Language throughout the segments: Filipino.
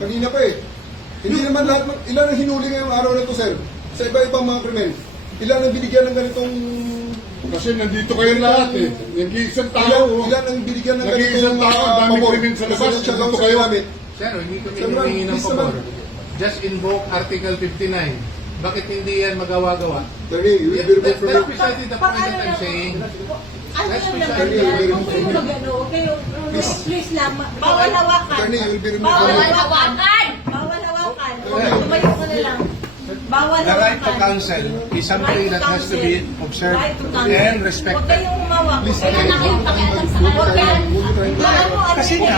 Kanina pa eh. Hindi naman lahat, ng- ilan ang hinuli ngayong araw na to, sir? Sa iba-ibang mga krimen. Ilan ang binigyan ng ganitong... Kasi nandito kayo lahat eh. Nag-iisang Ilan, tao. oh. ilan ang binigyan ng Nag-iisang ganitong... tao, ang dami pabor? krimen sa labas, nandito kayo. namin. Sir, hindi kami Sir, ma'am, humingi ng please pabor. naman. Just invoke Article 59. Bakit hindi yan magawa-gawa? That- from that's precisely the point that I'm saying. Ano. Huwag kayong huwag kayong, please lang, bawal hawakan. Bawal hawakan! Bawal hawakan. Tumayo ka na lang. Bawal The right to counsel is something that has to be observed and Huwag respected. kayong umawak. Please, Huwag kayong pakialam sa Huwag kanila. huwag ano Kasi nga,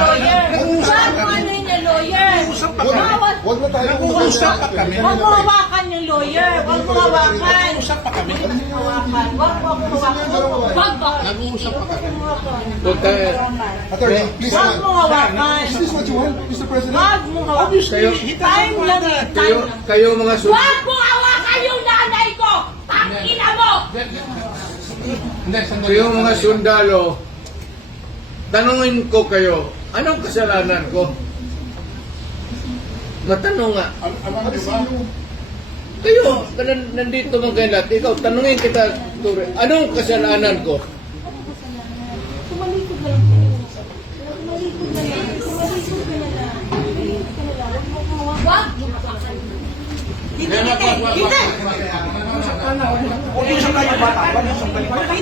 nag-uusap kami. Lawyer. Nag-uusap pa Huwag- kami. Bawal. Huwag na tayo Nag-uusap pa kami. Huwag mo hawakan yung lawyer. Huwag mo hawakan. Usap pa kami. Hawakan. Huwag mo ako hawakan. Huwag ba? Nag-uusap pa kami. Attorney, please Huwag mo hawakan. Is this what you want, Mr. President? Huwag mo hawakan. Time lang eh. Kayo, kayo mga su... Huwag mo hawakan yung nanay ko! Tangina mo! Kayo mga sundalo, tanungin ko kayo, anong kasalanan ko? Matanong nga. Al- Alam niyo ba? yung... Kayo, nan- nandito mga kayo lahat, ikaw, tanungin kita, Ture, anong kasalanan ko? Tumalikod na lang kayo. Tumalikod na lang. Tumalikod ka na lang. Tumalikod ka na lang. Huwag mo. Huwag mo hawakan. Hindi, hindi, hindi. Mag-usap tayo bata. Mag-usap tayo bata.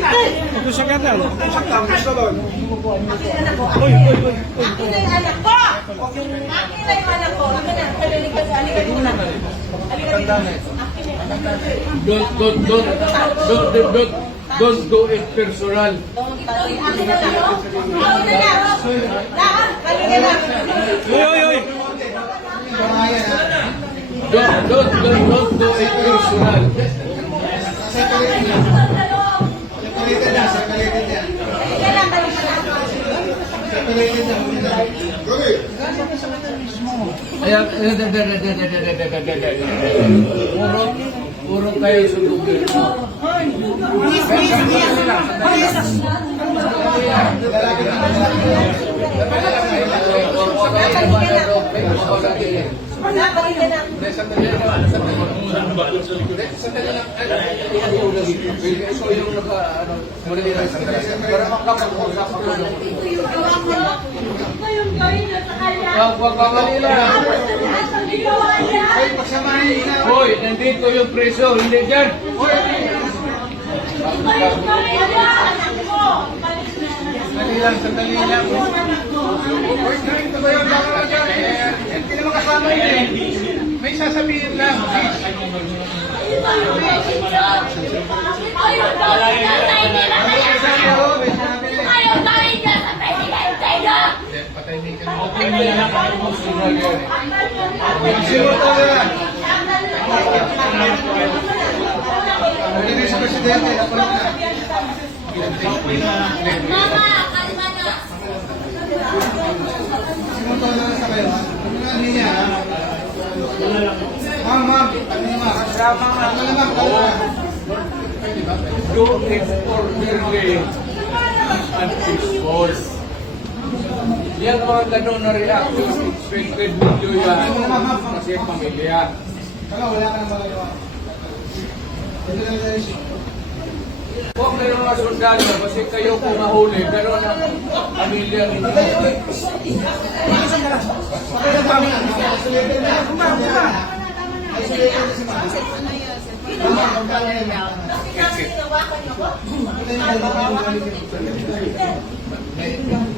Mag-usap ka daw. Mag-usap ka. Gusto doon. Akin na po. Akin na yung anak na yung anak ko. Akin na. Halika halika muna. Halika dito. Akin na yung anak ko. Don't, don't, don't, don't, don't, don't, don't do it personal. Akin na na lang. Lahat. Halika na. Don't, don't, don't, don't do it personal na. Halika na. Go ahead. Kaya, puro, puro kayo sundugin. Halika na. Hindi, sandali lang. Sandali lang. Hindi, sandali lang. Ay, Ikaw yung naka, ano, muli lang sandali. Para makapag-usap ako. Ito yung gawa ko. Ito yung gawin niya sa kanya. Wag, wag, wag, lang. Na ng ginawa niya. Hoy, nandito yung preso, hindi dyan. Ito yung gawin niya. Anak ko. Sandali lang, sandali lang. Hindi naman kasama yun eh. May sasabihin lang. Ito yung gawin Mama, kalma na. Simuto na sa and. Yan mga ganun na reaction, expected ninyo yan kasi pamilya. Wala, wala ka nang magagawa. Ito na lang. Huwag kayo mga sundalo kasi kayo kung mahuli, ganun ang pamilya ninyo.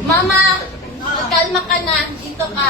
Mama, Magkalma ka na. Dito ka.